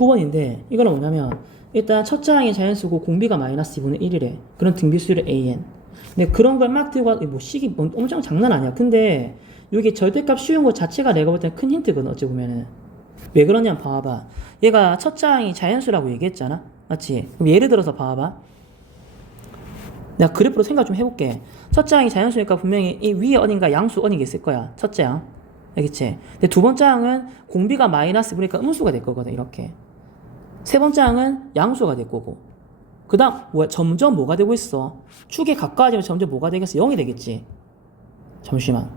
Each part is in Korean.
9번인데 이거는 뭐냐면 일단 첫 장이 자연수고 공비가 마이너스 2분의 1이래. 그런 등비수를 an. 근데 그런 걸 막 들고 뭐 식이 뭐 엄청 장난 아니야. 근데 여기 절대값 쉬운 것 자체가 내가 볼 때는 큰 힌트거든. 어찌 보면은 왜 그러냐면 봐봐. 얘가 첫 장이 자연수라고 얘기했잖아. 맞지? 그럼 예를 들어서 봐봐. 내가 그래프로 생각 좀 해볼게. 첫 장이 자연수니까 분명히 이 위에 어딘가 양수 어딘가 있을 거야. 첫 장. 알겠지? 근데 두 번째 장은 공비가 마이너스 그러니까 음수가 될 거거든. 이렇게. 세 번째 장은 양수가 될 거고. 그 다음 점점 뭐가 되고 있어? 축에 가까워지면 점점 뭐가 되겠어? 0이 되겠지. 잠시만.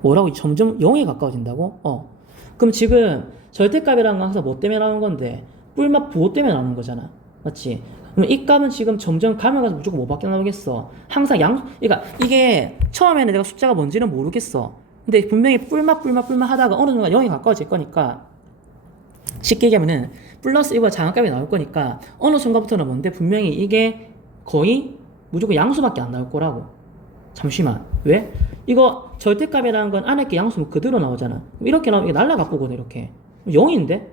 뭐라고? 점점 0에 가까워진다고? 그럼 지금 절대값이라는 건 항상 뭐 때문에 나오는 건데 뿔맛 부호 때문에 나오는 거잖아. 맞지? 그럼 이 값은 지금 점점 가면 가서 무조건 뭐밖에 나오겠어? 항상 그러니까 이게 처음에는 내가 숫자가 뭔지는 모르겠어. 근데 분명히 뿔맛 하다가 어느 순간 0이 가까워질 거니까 쉽게 얘기하면은 플러스 1보다 작은 값이 나올 거니까 어느 순간부터는 뭔데 분명히 이게 거의 무조건 양수밖에 안 나올 거라고. 잠시만. 왜? 이거 절대값이라는 건 안에 게 양수면 그대로 나오잖아. 이렇게 나오면 이게 날라가 보거든. 이렇게 0인데?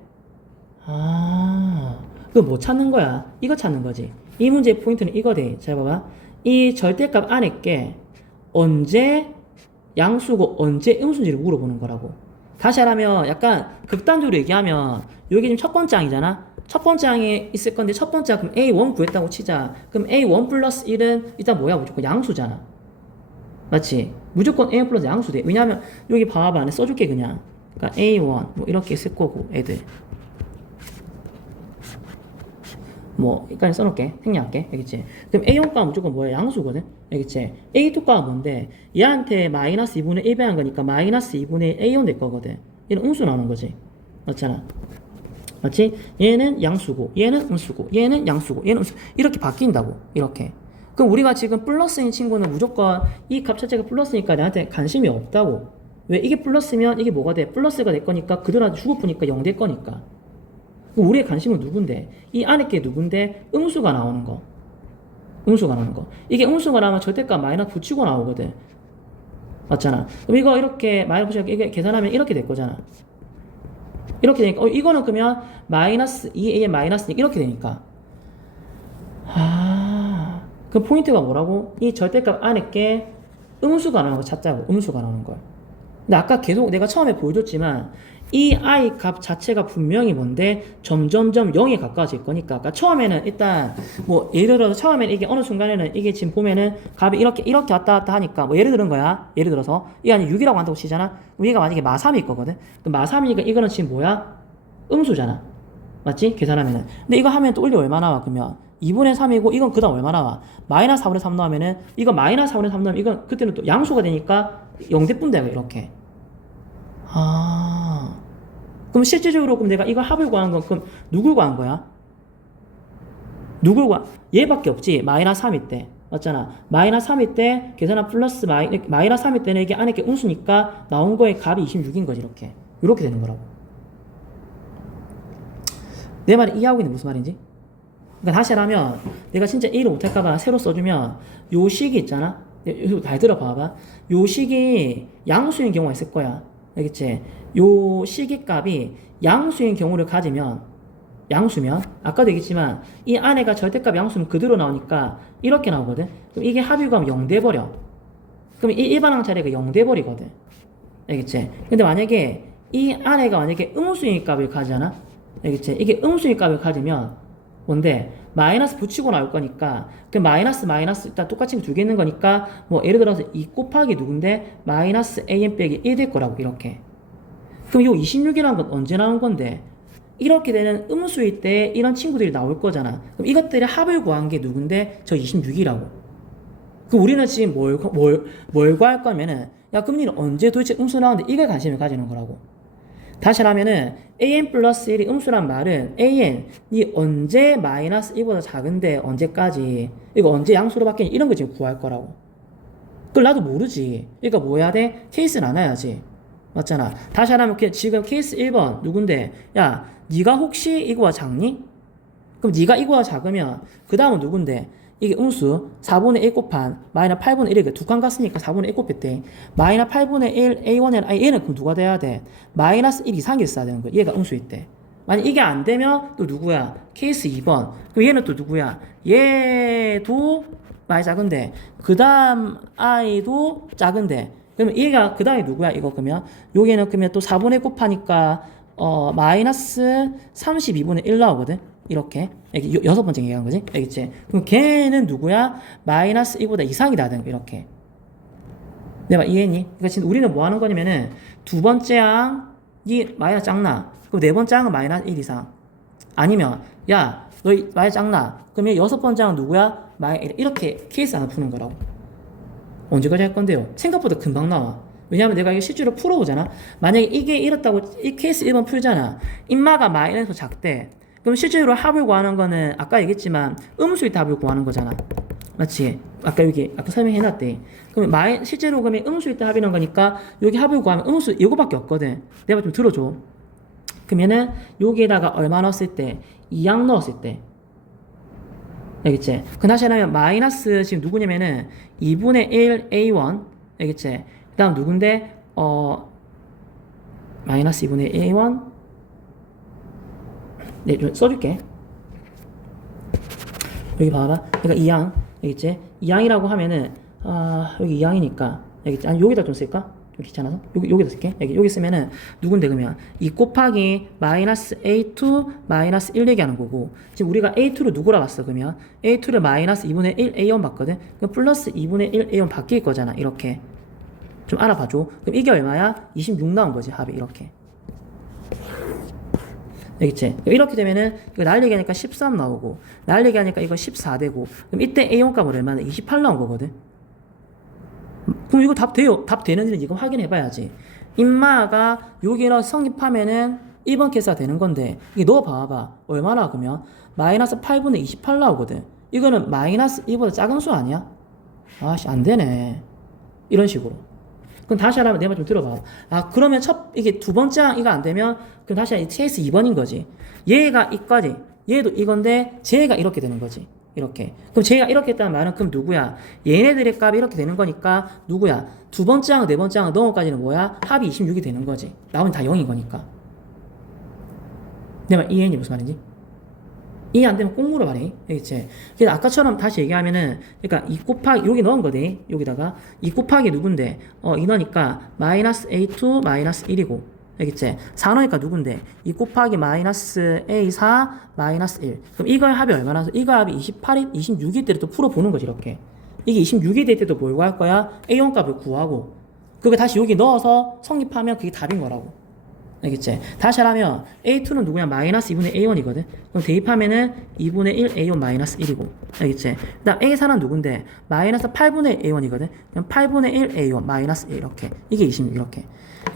그거 뭐 찾는 거야? 이거 찾는 거지. 이 문제의 포인트는 이거대. 잘 봐봐. 이 절대값 안에 게 언제 양수고 언제 음수인지를 물어보는 거라고. 다시 하라면 약간 극단적으로 얘기하면 여기 지금 첫 번째 항이잖아. 첫 번째 항에 있을 건데 첫 번째 항 그럼 A1 구했다고 치자. 그럼 A1 플러스 1은 일단 뭐야? 무조건 양수잖아. 맞지? 무조건 A1 플러스 양수 돼. 왜냐하면 여기 봐봐. 안에 써줄게 그냥. 그러니까 A1 뭐 이렇게 쓸 거고 애들. 뭐 여기까지 써놓을게. 생략할게. 알겠지? 그럼 A1가 무조건 뭐야? 양수거든. 알겠지? A2가 뭔데? 얘한테 마이너스 2분의 1 배한 거니까 마이너스 2분의 A1 될 거거든. 얘는 음수 나오는 거지. 맞잖아. 맞지? 얘는 양수고 얘는 음수고 얘는 양수고 얘는 음수. 이렇게 바뀐다고. 이렇게. 그럼 우리가 지금 플러스인 친구는 무조건 이 값 자체가 플러스니까 나한테 관심이 없다고. 왜? 이게 플러스면 이게 뭐가 돼? 플러스가 될 거니까 그들한테 주고 푸니까 0 될 거니까. 우리의 관심은 누군데? 이 안에 게 누군데? 음수가 나오는 거. 음수가 나오는 거. 이게 음수가 나오면 절대값 마이너스 붙이고 나오거든. 맞잖아. 그럼 이거 이렇게 마이너스 붙이고 이게 계산하면 이렇게 될 거잖아. 이렇게 되니까 이거는 그러면 마이너스 2a 마이너스 이렇게 되니까 그 포인트가 뭐라고? 이 절대값 안에 게 음수가 나오는 거 찾자고. 음수가 나오는 걸. 근데 아까 계속 내가 처음에 보여줬지만 이 i 값 자체가 분명히 뭔데 점점점 0에 가까워질 거니까 아까 처음에는 일단 뭐 예를 들어서 처음에는 이게 어느 순간에는 이게 지금 보면은 값이 이렇게 왔다 갔다 하니까 뭐 예를 들은 거야. 예를 들어서 이게 아니 6이라고 한다고 치잖아. 우리가 만약에 마3일 거거든. 그럼 마3이니까 이거는 지금 뭐야? 음수잖아. 맞지? 계산하면은. 근데 이거 하면 또 올려 얼마 나와? 그러면 2분의 3이고 이건 그 다음 얼마 나와? 마이너스 4분의 3 나오면은 이거 마이너스 4분의 3 나오면 이건 그때는 또 양수가 되니까 0대뿐 되고 이렇게. 그럼 실질적으로 그럼 내가 이거 합을 구한 건 그럼 누굴 구한 거야? 누굴 구한? 얘밖에 없지. 마이너스 3일 때. 맞잖아. 마이너스 3일 때 계산한 플러스 마이너스 3일 때는 이게 안에 게 음수니까 나온 거의 값이 26인 거지. 이렇게 되는 거라고. 내 말이 이해하고 있는 무슨 말인지? 그러니까 다시 하면 내가 진짜 이해를 못할까봐 새로 써주면 요 식이 있잖아. 이거 잘 들어봐봐. 요 식이 양수인 경우가 있을 거야. 알겠지? 요 식의 값이 양수인 경우를 가지면 양수면 아까도 얘기했지만 이 안에가 절대값 양수면 그대로 나오니까 이렇게 나오거든. 그럼 이게 합의구하면 0 돼버려. 그럼 이 일반항 자리가 0 돼버리거든. 알겠지? 근데 만약에 이 안에가 만약에 음수인 값을 가지잖아. 알겠지? 이게 음수인 값을 가지면 뭔데? 마이너스 붙이고 나올 거니까 그 마이너스 일단 똑같이 두 개 있는 거니까 뭐 예를 들어서 2 곱하기 누군데 마이너스 an 빼기 1 될 거라고 이렇게. 그럼 이 26이라는 건 언제 나온 건데? 이렇게 되는 음수일 때 이런 친구들이 나올 거잖아. 그럼 이것들의 합을 구한 게 누군데? 저 26이라고. 그럼 우리는 지금 뭘 구할 거면은 야 그럼 니는 언제 도대체 음수 나오는데 이걸 관심을 가지는 거라고. 다시 하면은 an 플러스 1이 음수란 말은 an 니 언제 마이너스 1보다 작은데 언제까지 이거 언제 양수로 바뀌니 이런 거 지금 구할 거라고. 그걸 나도 모르지. 그러니까 뭐 해야 돼? 케이스는 안 해야지. 맞잖아. 다시 하면 지금 케이스 1번 누군데? 야 니가 혹시 이거와 작니? 그럼 니가 이거와 작으면 그 다음은 누군데? 이게 음수 4분의 1 곱한 마이너스 8분의 1이게 두 칸 같으니까 4분의 1 곱했대. 마이너스 8분의 1 A1은 얘는 그럼 누가 돼야 돼? 마이너스 1 이상이 있어야 되는 거야. 얘가 음수일 때. 만약 이게 안 되면 또 누구야? 케이스 2번. 그럼 얘는 또 누구야? 얘도 많이 작은데 그 다음 i도 작은데 그러면 얘가 그 다음에 누구야? 이거 그러면 여기는 그러면 또 4분의 1 곱하니까 마이너스 32분의 1 나오거든. 이렇게 여기 여섯 번째 얘기한 거지. 알겠지? 그럼 걔는 누구야? 마이너스 1보다 이상이다 등 이렇게. 내가 이해했니? 그러니까 지금 우리는 뭐 하는 거냐면은 두 번째 항이 마이너스 작나? 그럼 네 번째 항은 마이너스 1 이상. 아니면 야, 너 마이너스 작나? 그러면 여섯 번째 항은 누구야? 마이너스 1. 이렇게 케이스 하나 푸는 거라고. 언제까지 할 건데요? 생각보다 금방 나와. 왜냐하면 내가 이거 실제로 풀어보잖아. 만약에 이게 이렇다고 이 케이스 1번 풀잖아. 인마가 마이너스 작대. 그럼 실제로 합을 구하는 거는 아까 얘기했지만 음수일 때 합을 구하는 거잖아. 맞지? 아까 여기 아까 설명해놨대. 그럼 실제로 그러면 음수일 때 합이는 거니까 여기 합을 구하면 음수 이거밖에 없거든. 내가 좀 들어줘. 그러면은 여기에다가 얼마 넣었을 때 2양 넣었을 때 알겠지? 그 다시 하면 마이너스 지금 누구냐면은 2분의 1 a1 알겠지? 그 다음 누군데 마이너스 2분의 1 a1 네, 좀 써줄게. 여기 봐봐. 그러니까 2양 알겠지? 2양이라고 하면은 여기 2양이니까 알겠지? 아니 여기다 좀 쓸까? 좀 귀찮아서 여기다 쓸게. 여기 쓰면은 누군데 그러면 2 곱하기 마이너스 a2 마이너스 1 얘기하는 거고 지금 우리가 a2를 누구라 봤어 그러면 a2를 마이너스 2분의 1 a1 봤거든. 그럼 플러스 2분의 1 a1 바뀔 거잖아. 이렇게 좀 알아봐줘. 그럼 이게 얼마야? 26 나온 거지 합이 이렇게. 알겠지? 이렇게 되면은 이거 날리기 하니까 13 나오고 날리기 하니까 이거 14 되고 그럼 이때 a1 값은 얼마나? 28 나온 거거든. 그럼 이거 답 돼요? 답 되는지는 이거 확인해 봐야지. 인마가 여기로 성립하면은 1번 케이스가 되는 건데 이게 너 봐봐. 얼마나 그러면 마이너스 8분의 28 나오거든. 이거는 마이너스 1보다 작은 수 아니야? 아씨 안 되네. 이런 식으로. 그럼 다시 하라면 내 말 좀 들어봐. 그러면 이게 두 번째 항 이거 안 되면 그럼 다시 하면 케이스 2번인 거지. 얘가 이까지 얘도 이건데 쟤가 이렇게 되는 거지. 이렇게. 그럼 쟤가 이렇게 했다는 말은 그럼 누구야? 얘네들의 값이 이렇게 되는 거니까 누구야? 두 번째 항, 네 번째 항 넘어까지는 뭐야? 합이 26이 되는 거지. 나머지 다 0인 거니까. 내 말 이해했니? 무슨 말인지? 이해 안 되면 꼭 물어봐래. 알겠지? 그래서 아까처럼 다시 얘기하면은, 그러니까 2 곱하기, 여기 넣은 거대. 여기다가. 2 곱하기 누군데? 이 넣으니까, 마이너스 A2, 마이너스 1이고. 알겠지? 4 넣으니까 누군데? 2 곱하기 마이너스 A4, 마이너스 1. 그럼 이거의 합이 얼마나? 이거 합이 26일 때를 또 풀어보는 거지, 이렇게. 이게 26일 될 때도 뭘 구할 거야? A1 값을 구하고. 그게 다시 여기 넣어서 성립하면 그게 답인 거라고. 알겠지? 다시 하라면 A2는 누구냐? 마이너스 2분의 A1이거든. 그럼 대입하면은 2분의 1 A1 마이너스 1이고. 알겠지? 그 다음 A4는 누군데? 마이너스 8분의 A1이거든. 그럼 8분의 1 A1 마이너스 1 이렇게. 이게 26 이렇게.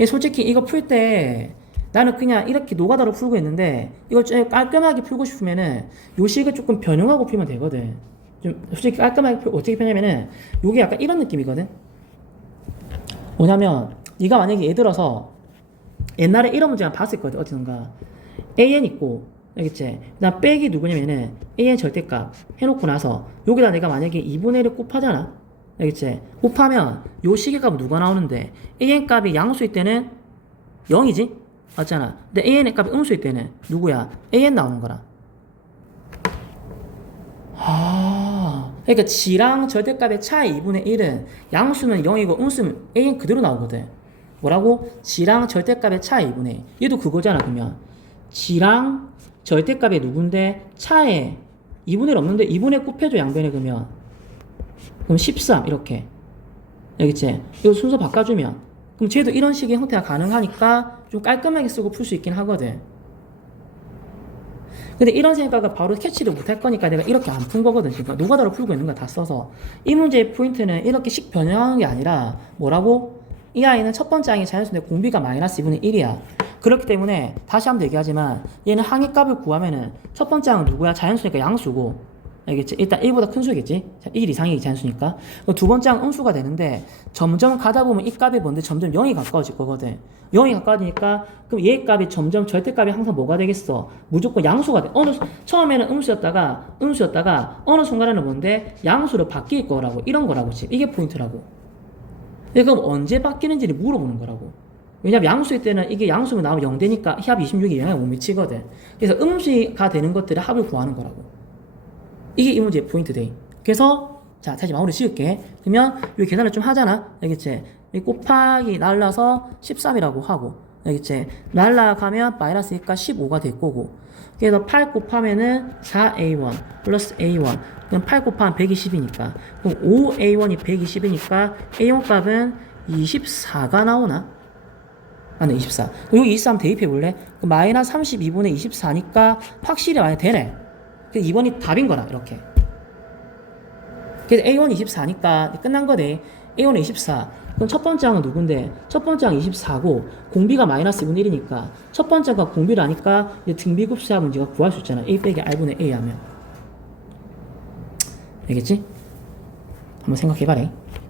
솔직히 이거 풀 때 나는 그냥 이렇게 노가다로 풀고 있는데 이걸 좀 깔끔하게 풀고 싶으면은 요 식을 조금 변형하고 풀면 되거든. 좀 솔직히 깔끔하게 어떻게 펴냐면은 요게 약간 이런 느낌이거든. 뭐냐면 네가 만약에 예를 들어서 옛날에 이런 문제 한 봤을 거든 어디선가 an 있고 알겠지? 그다음 빼기 누구냐면은 an 절대값 해놓고 나서 여기다 내가 만약에 2분의 1을 곱하잖아 알겠지? 곱하면 요 시계값은 누가 나오는데 an 값이 양수일 때는 0이지? 맞잖아. 근데 an 값이 음수일 때는 누구야? an 나오는 거라. 그러니까 G랑 절대값의 차이 2분의 1은 양수는 0이고 음수는 an 그대로 나오거든. 뭐라고? G랑 절대값의 차이 2분의 1. 얘도 그거잖아 그러면. G랑 절대값의 누군데 차에 2분의 1 없는데 2분의 1 곱해줘 양변에 그러면 13 이렇게. 알겠지? 이거 순서 바꿔주면 그럼 쟤도 이런 식의 형태가 가능하니까 좀 깔끔하게 쓰고 풀 수 있긴 하거든. 근데 이런 생각을 바로 캐치를 못할 거니까 내가 이렇게 안 푼 거거든. 그러니까 노가다로 풀고 있는 거 다 써서. 이 문제의 포인트는 이렇게 식 변형하는 게 아니라 뭐라고? 이 아이는 첫 번째 항이 자연수인데 공비가 마이너스 2분의 1이야. 그렇기 때문에 다시 한번 얘기하지만 얘는 항의 값을 구하면은 첫 번째 항은 누구야? 자연수니까 양수고. 알겠지? 일단 1보다 큰 수겠지? 1 이상이 자연수니까. 두 번째 항은 음수가 되는데 점점 가다 보면 이 값이 뭔데 점점 0이 가까워질 거거든. 0이 가까워지니까 그럼 얘 값이 점점 절대값이 항상 뭐가 되겠어? 무조건 양수가 돼. 처음에는 음수였다가 어느 순간에는 뭔데? 양수로 바뀔 거라고. 이런 거라고 지금. 이게 포인트라고. 그럼 언제 바뀌는지를 물어보는 거라고. 왜냐면 양수일 때는 이게 양수면 나오면 0 되니까 합 26이 영향을 못 미치거든. 그래서 음수가 되는 것들의 합을 구하는 거라고. 이게 이 문제의 포인트 돼. 그래서 자 다시 마무리 지을게. 그러면 이 계산을 좀 하잖아. 알겠지? 이 곱하기 날라서 13이라고 하고, 알겠지? 날라가면 마이너스 2가 15가 될 거고, 그래서 8 곱하면은 4a1 플러스 a1, 그럼 8 곱하면 120이니까, 그럼 5a1이 120이니까 a1 값은 24가 나오나? 아니 24. 여기 23 대입해 볼래? 마이너스 32분의 24니까 확실히 많이 되네. 그래서 2번이 답인 거라 이렇게. 그래서 A1 24니까 끝난 거네. A1 24. 그럼 첫 번째 항은 누군데? 첫 번째 항 24고 공비가 마이너스 2분의 1이니까 첫 번째 항과 공비를 하니까 이제 등비급수야 문제가 구할 수 있잖아. A 빼기 R분의 A 하면. 알겠지? 한번 생각해봐라.